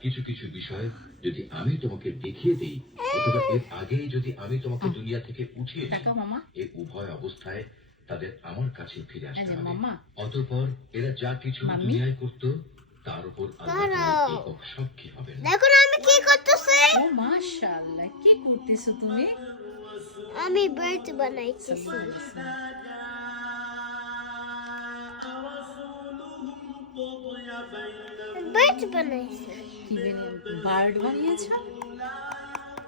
কিছু কিছু বিষয় যদি আমি তোমাকে দেখিয়ে দেই অথবা এর আগেই যদি আমি তোমাকে দুনিয়া থেকে উঠিয়ে দিই, টাকা মামা এই উভয় অবস্থায় তাদের আমার কাছে ফিরে এই আসতে যে হবে। মামা অতঃপর এরা যা কিছু মাম্মি? দুনিয়ায় করত তার উপর আল্লাহ একক সাক্ষী হবেন। দেখো না আমি কি করতেছি। ও মাশাআল্লাহ, কি করতেছো তুমি? আমি বার্ড বানাইতেছি। বার্ড বানাইছি। কি বার্ড বানিয়েছো?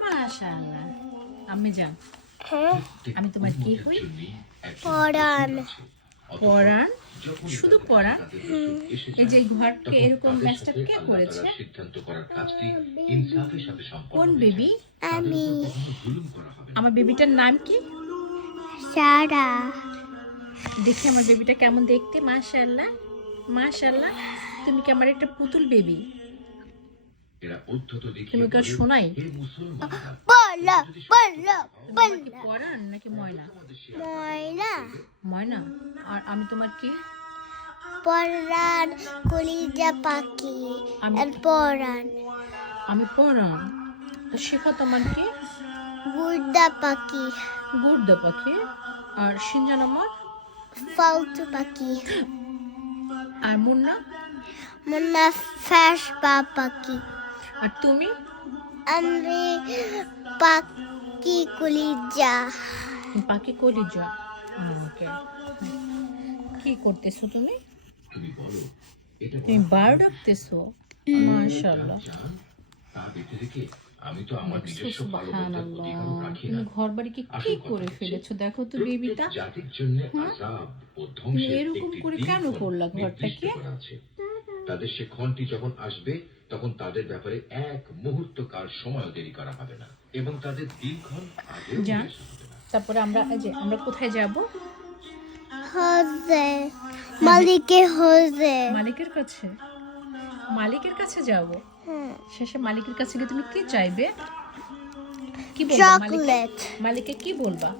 মাশাআল্লাহ। আমি যান, হ্যাঁ, আমি তোমার কি হই? পরান। পরাণ? শুধু পরাণ? এই যে ঘরকে এরকম ম্যাচটা কে করেছে? সিদ্ধান্ত করার কাজটি ইনসাফের সাথে সম্পন্ন কোন বেবি? আমি জুলুম করা হবে না। আমার বেবিটার নাম কি? সারা। দেখি আমার বেবিটা কেমন দেখতে। মাশাআল্লাহ, মাশাআল্লাহ। তুমি কি আমার একটা পুতুল বেবি? এরা উদ্ধত তুমি দেখিয়ে ওকে বলে, শোনাই? হে মুসলমানরা, বলো বলো তোমার কি বলো। পরাণ নাকি ময়না? ময়না। ময়না। আর আমি তোমার কি? পরান কলিজা পাখি। আমি- আর পরান আমি পরাণ। শেখা তোমার কি? গুড্ডা পাখি। গুর্দা পাখি। আর সিনজান আমার? ফালতু পাখি। আর মুন্না? মুন্না ফ্যাশ পাখি। আর তুমি? আমি পাখি কলিজা। পাখি কলিজা। ওকে। কি করতেছো তুমি? তুমি বলো এটা তুমি বার্ড রাখতেছো? মাশাআল্লাহ। চান তা বেঁধে রেখে আমি তো আমার নিজস্ব ভালো বলতে সুবহানাল্লাহ। অধিকারও রাখি তুমি না। ঘর বাড়ি কি করে ফেলেছো? দেখো তো বেবিটা। প্রত্যেক জাতির জন্য আযাব ও ধ্বংসের এরকম একটি করে কেন দিনক্ষণ করলা নির্দিষ্ট ঘরটাকে? করা আছে। তাদের সে ক্ষণটি যখন আসবে তখন তাদের ব্যাপারে এক মুহূর্ত কাল সময়ও দেরি করা হবে না এবং তাদের দিনক্ষণ আগেও যান। ফিরে আসা হবে না। তারপরে আমরা কোথায় যাব? হজে মালিকে হজে। মালিকের কাছে। মালিকের কাছে যাব। শেষে মালিকের কাছে গিয়ে তুমি কি চাইবে? কি বলবা মালিককে? চকলেট। মালিককে কি বলবা?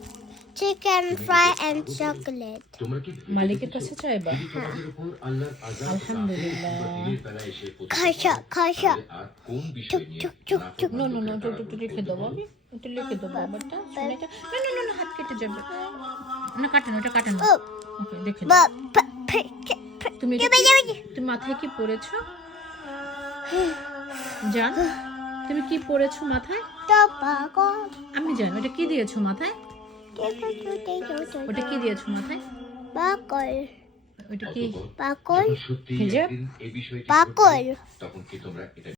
Chicken fry and chocolate. তোমরা কি ভেবে মালিকের দেখেছো? কাছে চাইবা? যদি তোমাদের উপর আল্লাহর আযাব আলহামদুলিল্লাহ। রাতে কিংবা দিনের বেলায় এসে পৌঁছে খাসা খাসা। তাহলে আর কোন বিষয় নিয়ে নো নো নো, নাফরমান লোকেরা একটু লিখে দেবো আমি। একটু লিখে দেবো বাবারটা। শোনা এটা। না না না না, হাত কেটে যাবে। না কাটানো, এটা কাটানো। ও ওকে, লিখে দাও। বা তুমি তুমি মাথায় কি পরেছো? জান, তুমি কি পরেছো মাথায়? টপাকো। আমি জানি। ওটা কি দিয়েছো মাথায়? ওটা কি দিয়েছো মাথায়? পাকল ওটা কি? পাকল সত্যি হিজাব? একদিন এই বিষয়টি পাকল। তখন কি তোমরা এটা